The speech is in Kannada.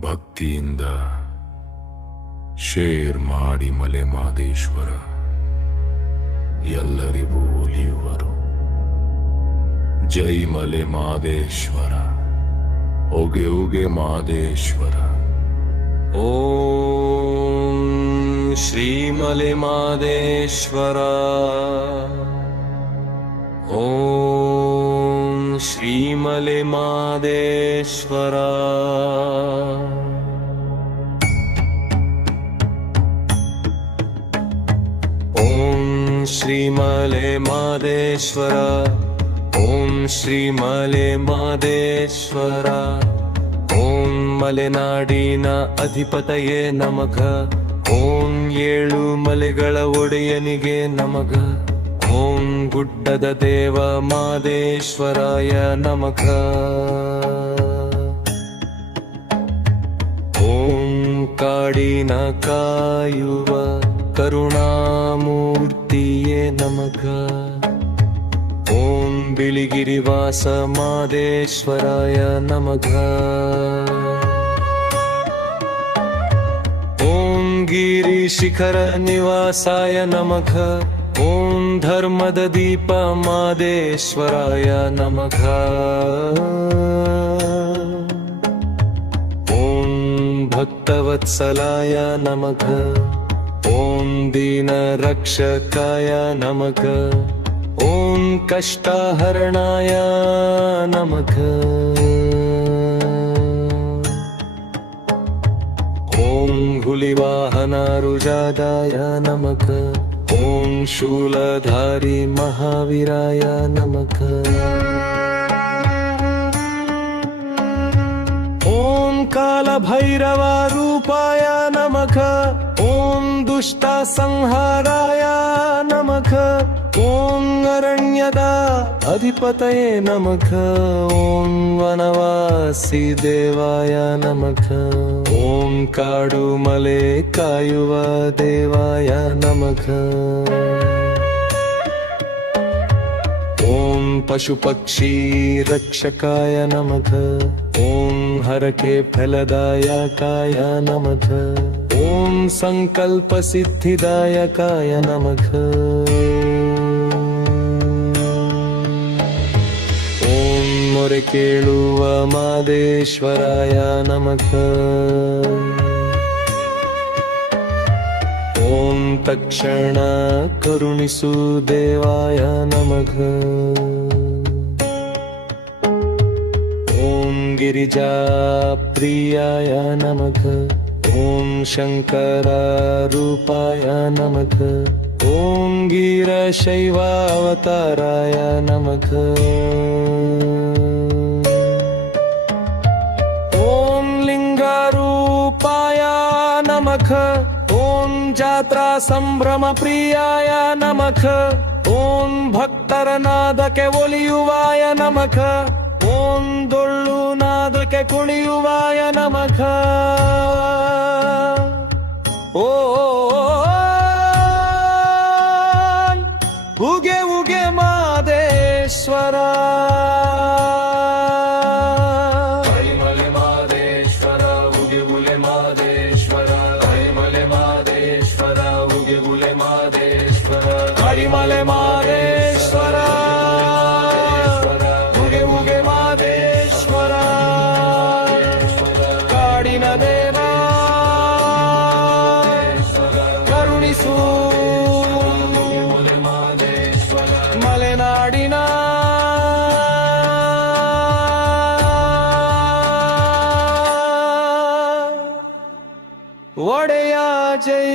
ಭಕ್ತಿಯಿಂದ ಶೇರ್ ಮಾಡಿ ಮಲೆ ಮಾದೇಶ್ವರ ಎಲ್ಲರಿಗೂ ಒಲಿಯುವರು. ಜೈ ಮಲೆ ಮಾದೇಶ್ವರ, ಒಗೆ ಉಗೆ ಮಾದೇಶ್ವರ. ಓಂ ಶ್ರೀ ಮಲೆ ಮಾದೇಶ್ವರ, ಓಂ ಶ್ರೀ ಮಲೆ ಮಾದೇಶ್ವರ. ಓಂ ಶ್ರೀ ಮಲೆ ಮಾದೇಶ್ವರ, ಓಂ ಶ್ರೀ ಮಲೆ ಮಾದೇಶ್ವರ. ಓಂ ಮಲೆನಾಡಿನ ಅಧಿಪತಯೇ ನಮಃ, ಓಂ ಏಳು ಮಲೆಗಳ ಒಡೆಯನಿಗೆ ನಮಃ. ಓಂ ಗುಡ್ಡದ ದೇವ ಮಾದೇಶ್ವರಾಯ ನಮಃ. ಓಂ ಕಾಡಿನ ಕಾಯುವ ಕರುಣಾಮೂರ್ತಿಯೇ ನಮಃ. ಓಂ ಬಿಳಿಗಿರಿವಾಸ ಮಾದೇಶ್ವರಾಯ ನಮಃ. ಓಂ ಗಿರಿ ಶಿಖರ ನಿವಾಸಾಯ ನಮಃ. ಓಂ ಧರ್ಮದ ದೀಪ ಮಾದೇಶ್ವರಾಯ ನಮಃ. ಓಂ ಭಕ್ತವತ್ಸಲಾಯ ನಮಃ. ಓಂ ದೀನ ರಕ್ಷಕಾಯ ನಮಃ. ಓಂ ಕಷ್ಟಹರಣಾಯ ನಮಃ. ಓಂ ಹುಲಿವಾಹನಾರುಜಾದಾಯ ನಮಃ. ಓಂ ಶೂಲಧಾರಿ ಮಹಾವೀರಾಯ ನಮಃ. ಓಂ ಕಾಲಭೈರವ ರೂಪಾಯ ನಮಃ. ಓಂ ದುಷ್ಟ ಸಂಹಾರಾಯ ನಮಃ. ಓಂ ಅರಣ್ಯದ ಅಧಿಪತಯೇ ನಮಃ. ಓಂ ವನವಾಸಿ ದೇವಾಯ ನಮಃ. ಓಂ ಕಾಡು ಮಲೆ ಕಾಯುವ ದೇವಾಯ ನಮಃ. ಓಂ ಪಶು ಪಕ್ಷಿ ರಕ್ಷಕಾಯ ನಮಃ. ಓಂ ಹರಕೆ ಫಲದಾಯಕಾಯ ನಮಃ. ಓಂ ಸಂಕಲ್ಪ ಸಿದ್ಧಿದಾಯಕಾಯ ನಮಃ. ಓಂ ಮೊರೆ ಕೇಳುವ ಮಾದೇಶ್ವರಾಯ ನಮಃ. ಓಂ ತಕ್ಷಣ ಕರುಣಿಸು ದೇವಾಯ ನಮಃ. ಓಂ ಗಿರಿಜಾ ಪ್ರಿಯಾಯ ನಮಃ. ಓಂ ಶಂಕರ ರೂಪಾಯ ನಮಃ. ಓಂ ಗಿರಶೈವಾವತಾರಾಯ ನಮಃ. ಓಂ ಲಿಂಗರೂಪಾಯ ನಮಃ. ಓಂ ಜಾತ್ರಾ ಸಂಭ್ರಮ ಪ್ರಿಯಾಯ ನಮಃ. ಓಂ ಭಕ್ತರ ನಾದಕ್ಕೆ ಒಲಿಯುವಾಯ ನಮಃ. ಓಂ ಡೊಳ್ಳು ನಾದಕ್ಕೆ ಕುಣಿಯುವಾಯ ನಮಃ. ಉಗೆ ಉಗೆ ಮಾದೇಶ್ವರ, ಮಾದೇಶ್ವರ ಉಗೆ ಉಲೆ ಮಾದೇಶ್ವರ. ಮಲೆ ಮಾದೇಶ್ವರ ಉಗೆ ಉಲೆ ಮಾದೇಶ್ವರ. ಮಲೆ ಮಾದೇಶ್ವರ ಉಗೆ ಉಗೆ ಮಾದೇಶ್ವರ. ಕಾಡಿನ ದೇವ ಕರುಣಿಸು ಮಲೆನಾಡಿನ ಒಡೆಯ. ಜೈ